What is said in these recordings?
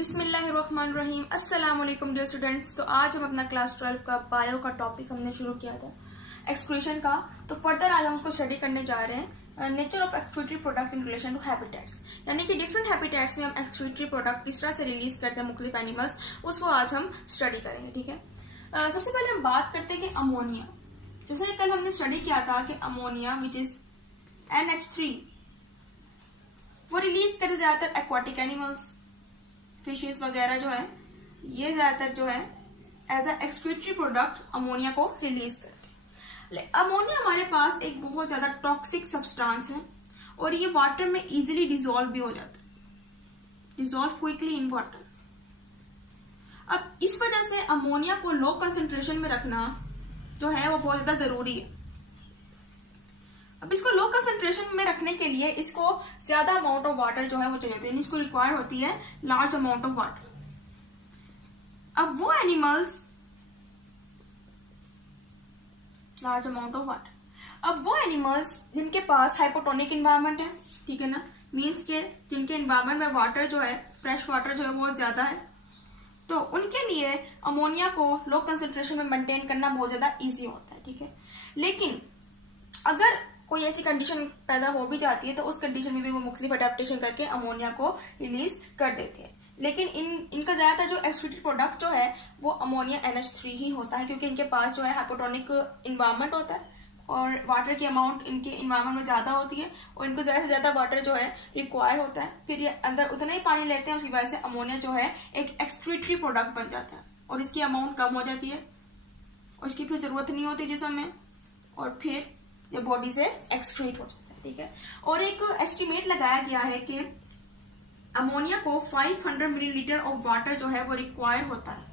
बिस्मिल्लाहिर्रहमानिर्रहीम। अस्सलाम वालेकुम डियर स्टूडेंट्स। तो आज हम अपना क्लास 12 का बायो का टॉपिक हमने शुरू किया था एक्सक्रीशन का। तो फर्दर आज हम उसको स्टडी करने जा रहे हैं nature of excretory product in relation to habitats, यानी कि डिफरेंट हैबिटेट्स में हम एक्सक्रीटरी प्रोडक्ट किस तरह से रिलीज करते हैं मुख्तलिफ एनिमल्स, उसको आज हम स्टडी करेंगे। ठीक है, सबसे पहले हम बात करते हैं कि अमोनिया, जैसे कल हमने स्टडी किया था कि अमोनिया विच इज NH3 वो रिलीज करते ज्यादातर एक्वाटिक एनिमल्स, फिशेस वगैरह जो है, ये ज्यादातर जो है as a excretory product ammonia को रिलीज करते हैं। अमोनिया हमारे पास एक बहुत ज्यादा टॉक्सिक सब्सटेंस है और ये वाटर में इजीली डिसॉल्व भी हो जाता है, डिसॉल्व क्विकली इन वाटर। अब इस वजह से अमोनिया को लो कंसेंट्रेशन में रखना जो है वो बहुत ज्यादा जरूरी है। अब इसको लो कंसेंट्रेशन में रखने के लिए इसको ज्यादा अमाउंट ऑफ वाटर जो है वो चाहिए होती है, इसको रिक्वायर होती है लार्ज अमाउंट ऑफ वाटर। अब वो animals large amount of water, अब वो एनिमल्स जिनके पास हाइपोटोनिक इन्वायरमेंट है, ठीक है ना, मीन्स के जिनके इन्वायरमेंट में वाटर जो है, फ्रेश वाटर जो है बहुत ज्यादा है, तो उनके लिए अमोनिया को लो कंसेंट्रेशन में मेंटेन करना बहुत ज्यादा इजी होता है। ठीक है, लेकिन अगर कोई ऐसी कंडीशन पैदा हो भी जाती है तो उस कंडीशन में भी वो मुख्तलिफ अडेप्टेशन करके अमोनिया को रिलीज कर देते हैं। लेकिन इनका ज्यादातर जो एक्सक्रीटरी प्रोडक्ट जो है वो अमोनिया NH3 ही होता है, क्योंकि इनके पास जो है हाइपोटोनिक इन्वायरमेंट होता है और वाटर की अमाउंट इनके इन्वायरमेंट में ज्यादा होती है और इनको ज्यादा से ज्यादा वाटर जो है रिक्वायर होता है। फिर ये अंदर उतना ही पानी लेते हैं, उसकी वजह से अमोनिया जो है एक एक्सक्रीटरी प्रोडक्ट बन जाता है और इसकी अमाउंट कम हो जाती है और इसकी फिर जरूरत नहीं होती जिस्म में और फिर ये बॉडी से एक्सक्रीट हो जाता है। ठीक है, और एक एस्टिमेट लगाया गया है कि अमोनिया को 500 मिलीलीटर ऑफ वाटर जो है वो रिक्वायर होता है।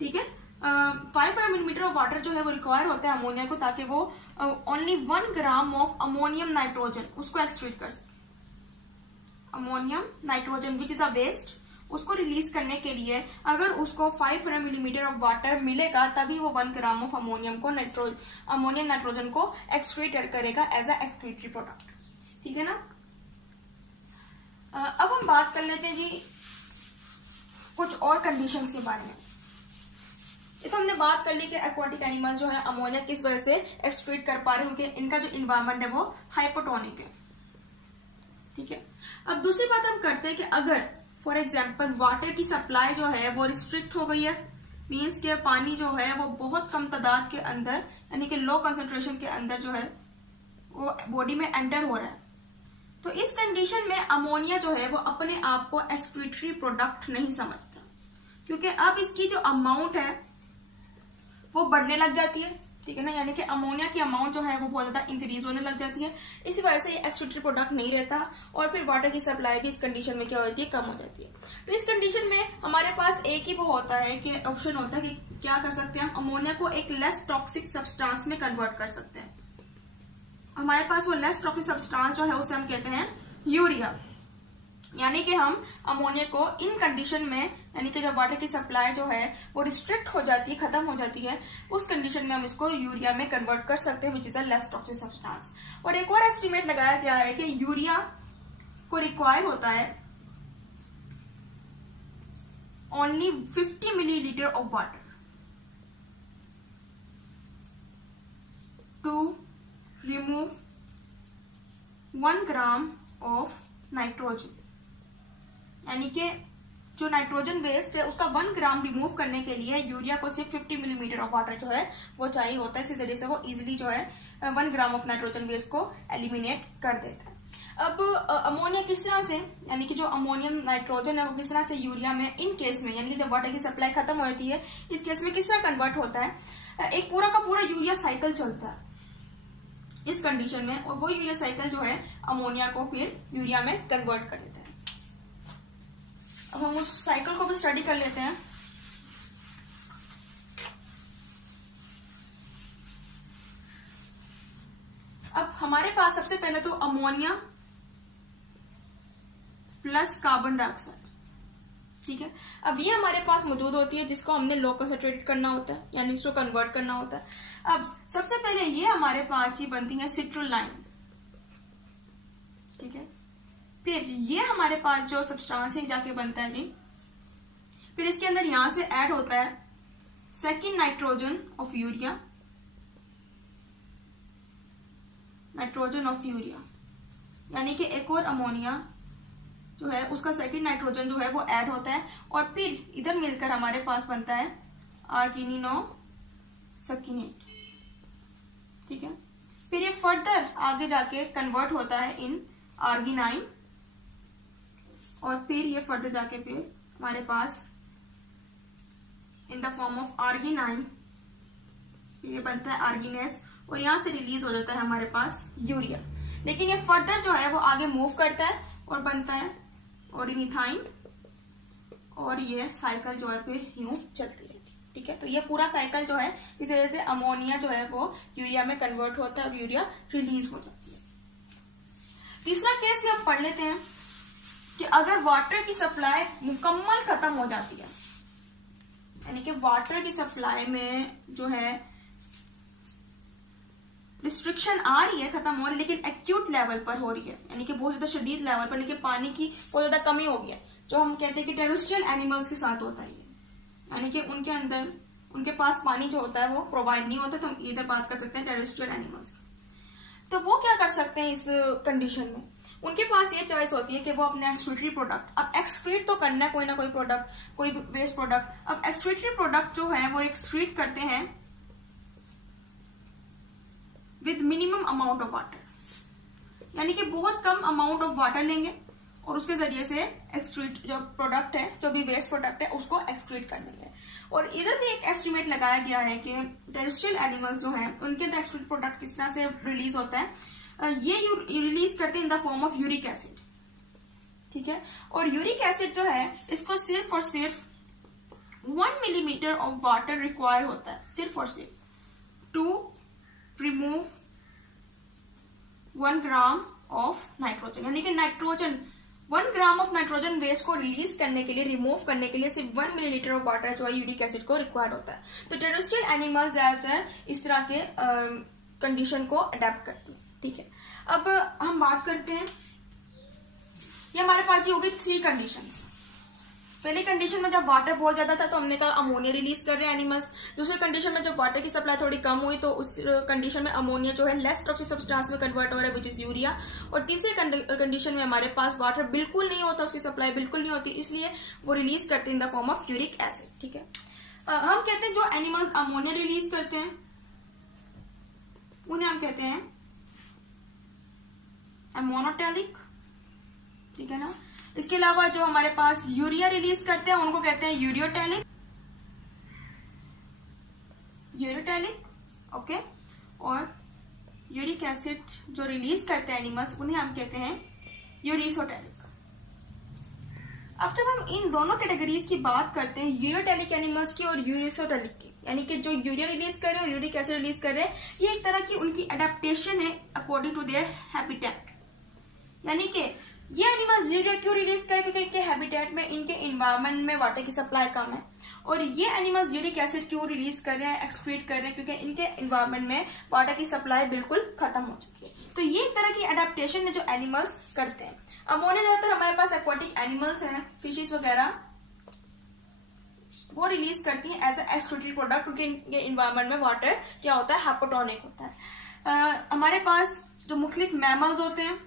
ठीक है, 500 मिलीलीटर ऑफ वाटर जो है वो रिक्वायर होता है अमोनिया को, ताकि वो only 1 gram of ammonium nitrogen उसको एक्सक्रीट कर सके। Ammonium nitrogen which is a waste, उसको रिलीज करने के लिए अगर उसको 500 मिलीमीटर ऑफ वाटर मिलेगा तभी वो 1 ग्राम ऑफ अमोनियम नाइट्रोजन को एक्सक्रीट करेगा एज अ एक्सक्रीटरी प्रोडक्ट। ठीक है ना। अब हम बात कर लेते हैं जी कुछ और कंडीशंस के बारे में। ये तो हमने बात कर ली कि एक्वाटिक एनिमल जो है अमोनिया किस वजह से एक्सक्रीट कर पा रहे हैं, क्योंकि इनका जो इन्वायरमेंट है वो हाइपोटोनिक है। ठीक है, अब दूसरी बात हम करते हैं कि अगर फॉर एग्जाम्पल वाटर की सप्लाई जो है वो रिस्ट्रिक्ट हो गई है, मीन्स के पानी जो है वो बहुत कम तादाद के अंदर यानी कि लो कंसेंट्रेशन के अंदर जो है वो बॉडी में एंटर हो रहा है, तो इस कंडीशन में अमोनिया जो है वो अपने आप को एक्सक्रीटरी प्रोडक्ट नहीं समझता, क्योंकि अब इसकी जो अमाउंट है वो बढ़ने लग जाती है। ठीक है ना, यानी कि अमोनिया की अमाउंट जो है वो बहुत ज्यादा इंक्रीज होने लग जाती है, इसी वजह से ये एक्सक्रीटरी प्रोडक्ट नहीं रहता और फिर वाटर की सप्लाई भी इस कंडीशन में क्या होती है, कम हो जाती है। तो इस कंडीशन में हमारे पास एक ही वो होता है कि ऑप्शन होता है कि क्या कर सकते हैं, हम अमोनिया को एक लेस टॉक्सिक सब्सटेंस में कन्वर्ट कर सकते हैं। हमारे पास वो लेस टॉक्सिक सब्सटेंस जो है उसे हम कहते हैं यूरिया, यानी कि हम अमोनिया को इन कंडीशन में, यानी कि जब वाटर की सप्लाई जो है वो रिस्ट्रिक्ट हो जाती है, खत्म हो जाती है, उस कंडीशन में हम इसको यूरिया में कन्वर्ट कर सकते हैं, विच is a less toxic substance. और एक और एस्टिमेट लगाया गया है कि यूरिया को रिक्वायर होता है only 50 millilitre of water to remove 1 gram of nitrogen, यानी कि जो नाइट्रोजन वेस्ट है उसका 1 ग्राम रिमूव करने के लिए यूरिया को सिर्फ 50 मिलीमीटर ऑफ वाटर जो है वो चाहिए होता है। इसी जरिए से वो इजीली जो है 1 ग्राम ऑफ नाइट्रोजन वेस्ट को एलिमिनेट कर देता है। अब अमोनिया किस तरह से, यानी कि जो अमोनियम नाइट्रोजन है वो किस तरह से यूरिया में इन केस में, यानी कि जब वाटर की सप्लाई खत्म हो जाती है, इस केस में किस तरह कन्वर्ट होता है, एक पूरा का पूरा यूरिया साइकिल चलता है इस कंडीशन में, और वो यूरिया साइकिल जो है अमोनिया को फिर यूरिया में कन्वर्ट कर देता है। अब हम उस साइकिल को भी स्टडी कर लेते हैं। अब हमारे पास सबसे पहले तो अमोनिया प्लस कार्बन डाइऑक्साइड, ठीक है, अब ये हमारे पास मौजूद होती है जिसको हमने लो कंसेंट्रेट करना होता है, यानी इसको कन्वर्ट करना होता है। अब सबसे पहले ये हमारे पास ही बनती है सिट्रुलाइन, फिर ये हमारे पास जो सब्सटेंस है जाके बनता है जी, फिर इसके अंदर यहां से ऐड होता है second nitrogen of urea, nitrogen of urea, यानी कि एक और अमोनिया जो है उसका सेकेंड नाइट्रोजन जो है वो ऐड होता है, और फिर इधर मिलकर हमारे पास बनता है आर्गिनिनो सकीनेट। ठीक है, फिर ये फर्दर आगे जाके कन्वर्ट होता है इन आर्गिनाइन, और फिर ये फर्दर जाके फिर हमारे पास इन द फॉर्म ऑफ आर्गिनाइन ये बनता है आर्गिनेस, और यहां से रिलीज हो जाता है हमारे पास यूरिया। लेकिन ये फर्दर जो है वो आगे मूव करता है और बनता है ऑर्डिनिथाइन, और ये साइकिल जो है फिर यूं चलती है। ठीक है, तो ये पूरा साइकिल जो है इस वजह से अमोनिया जो है वो यूरिया में कन्वर्ट होता है और यूरिया रिलीज हो जाती है। तीसरा केस भी हम पढ़ लेते हैं कि अगर वाटर की सप्लाई मुकम्मल खत्म हो जाती है, यानी कि वाटर की सप्लाई में जो है रिस्ट्रिक्शन आ रही है, खत्म हो रही है, लेकिन एक्यूट लेवल पर हो रही है, यानी कि बहुत ज्यादा शदीद लेवल पर, लेकिन पानी की बहुत ज्यादा कमी हो गई है, जो हम कहते हैं कि टेरेस्ट्रियल एनिमल्स के साथ होता है, यानी कि उनके अंदर उनके पास पानी जो होता है वो प्रोवाइड नहीं होता, तो हम इधर बात कर सकते हैं टेरेस्ट्रियल एनिमल्स की। तो वो क्या कर सकते हैं इस कंडीशन में, उनके पास ये चॉइस होती है कि वो अपने एक्सक्रीटरी प्रोडक्ट, अब एक्सक्रीट तो करना है कोई ना कोई प्रोडक्ट, कोई वेस्ट प्रोडक्ट, अब एक्सक्रीटरी प्रोडक्ट जो है वो एक्सक्रीट करते हैं with minimum amount of water, यानी कि बहुत कम अमाउंट ऑफ वाटर लेंगे और उसके जरिए से एक्सक्रीट जो प्रोडक्ट है, जो भी वेस्ट प्रोडक्ट है, उसको एक्सक्रीट कर देंगे। और इधर भी एक एस्टिमेट लगाया गया है कि टेरेस्ट्रियल एनिमल्स जो हैं उनके अंदर एक्सक्रीट प्रोडक्ट किस तरह से रिलीज होता है, ये रिलीज करते हैं in the form of uric acid. ठीक है, और यूरिक एसिड जो है इसको सिर्फ और सिर्फ 1 मिलीमीटर ऑफ वाटर रिक्वायर होता है, सिर्फ और सिर्फ to remove 1 gram of nitrogen, यानी कि nitrogen 1 gram of nitrogen waste को रिलीज करने के लिए, रिमूव करने के लिए सिर्फ 1 मिलीलीटर ऑफ वाटर जो है यूरिक एसिड को रिक्वायर्ड होता है। तो टेरेस्ट्रियल एनिमल्स ज्यादातर इस तरह के कंडीशन को अडेप्ट करते हैं। ठीक है, अब हम बात करते हैं, ये हमारे पास जी हो गई 3 कंडीशंस। पहली कंडीशन में जब वाटर बहुत ज्यादा था तो हमने कहा अमोनिया रिलीज कर रहे हैं एनिमल्स। दूसरी कंडीशन में जब वाटर की सप्लाई थोड़ी कम हुई तो उस कंडीशन में अमोनिया जो है लेस टॉक्सिक सब्सटेंस में कन्वर्ट हो रहा है विच इज यूरिया। और तीसरी कंडीशन में हमारे पास वाटर बिल्कुल नहीं होता, उसकी सप्लाई बिल्कुल नहीं होती, इसलिए वो रिलीज करते हैं in the form of uric acid. ठीक है, हम कहते हैं जो एनिमल अमोनिया रिलीज करते हैं उन्हें हम कहते हैं एमोनोटेलिक। ठीक है ना, इसके अलावा जो हमारे पास यूरिया रिलीज करते हैं उनको कहते हैं यूरियोटेलिक, यूरियोटेलिक। ओके, और यूरिक एसिड जो रिलीज करते हैं एनिमल्स उन्हें हम कहते हैं यूरिसोटेलिक। अब जब हम इन दोनों कैटेगरीज की बात करते हैं, यूरियोटेलिक एनिमल्स की और यूरिसोटेलिक की, यानी कि जो यूरिया रिलीज कर रहे हैं और यूरिक एसिड रिलीज कर रहे हैं, ये एक तरह की उनकी अडेप्टेशन है अकॉर्डिंग टू देयर हैबिटेट। यानी कि ये एनिमल्स यूरिया क्यों रिलीज कर, क्योंकि इनके हैबिटेट में, इनके इन्वायरमेंट में वाटर की सप्लाई कम है। और ये एनिमल्स यूरिक एसिड क्यों रिलीज कर रहे हैं, एक्सक्रीट कर रहे हैं, क्योंकि इनके इन्वायरमेंट में वाटर की सप्लाई बिल्कुल खत्म हो चुकी है। तो ये एक तरह की अडेप्टेशन है जो एनिमल्स करते हैं। अमोनिया ज्यादातर हमारे पास एक्वाटिक एनिमल्स हैं, फिशेस वगैरह, वो रिलीज करती हैं एज ए एक्सक्रीटरी प्रोडक्ट, क्योंकि इनके इन्वायरमेंट में वाटर क्या होता है, हाइपोटोनिक होता है। हमारे पास जो मुख्तलिफ मैमल्स होते हैं,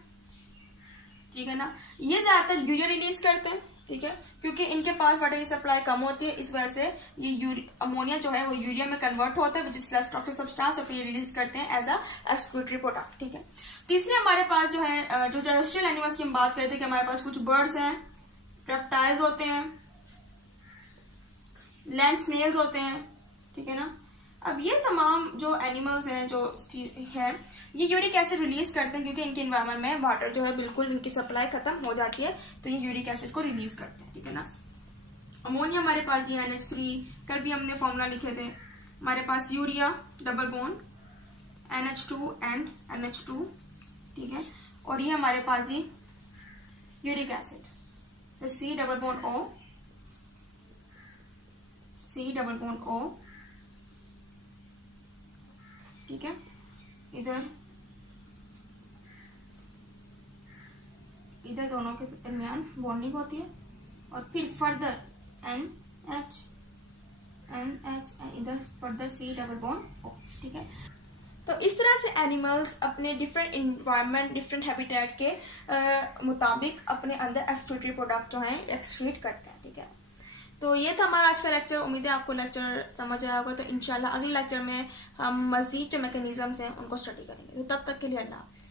ठीक है ना, ये ज्यादातर यूरिया रिलीज करते हैं। ठीक है, क्योंकि इनके पास वाटर की सप्लाई कम होती है, इस वजह से ये अमोनिया जो है वो यूरिया में कन्वर्ट होता है which is less toxic substance, और फिर रिलीज करते हैं एज अ एक्सक्रीटरी प्रोडक्ट। ठीक है, तीसरे हमारे पास जो है जो टेरेस्ट्रियल एनिमल्स की हम बात करते हैं कि हमारे पास कुछ बर्ड्स हैं, रेप्टाइल्स होते हैं, लैंड स्नेल्स होते हैं। ठीक है ना, अब ये तमाम जो एनिमल्स हैं जो है ये यूरिक एसिड रिलीज करते हैं, क्योंकि इनके एनवायरमेंट में वाटर जो है बिल्कुल इनकी सप्लाई खत्म हो जाती है, तो ये यूरिक एसिड को रिलीज करते हैं। ठीक है ना, अमोनिया हमारे पास ये NH3, कल भी हमने फॉर्मूला लिखे थे, हमारे पास urea double bond NH2 and NH2। ठीक है, और ये हमारे पास जी uric acid C double bond O, C double bond O। ठीक है, इधर इधर दोनों के दरमियान बॉन्डिंग होती है और फिर फर्दर NH इधर further C double bond O, ठीक है। तो इस तरह से एनिमल्स अपने डिफरेंट इन्वायरमेंट, डिफरेंट हैबिटेट के मुताबिक अपने अंदर एक्सक्रीटरी प्रोडक्ट जो हैं एक्सक्रीट करते हैं, ठीक है। तो ये था हमारा आज का लेक्चर। उम्मीद है आपको लेक्चर समझ आया होगा। तो इंशाल्लाह अगले लेक्चर में हम मजीद जो मैकेनिज्म्स हैं उनको स्टडी करेंगे। तो तब तक के लिए अल्लाह हाफिज़।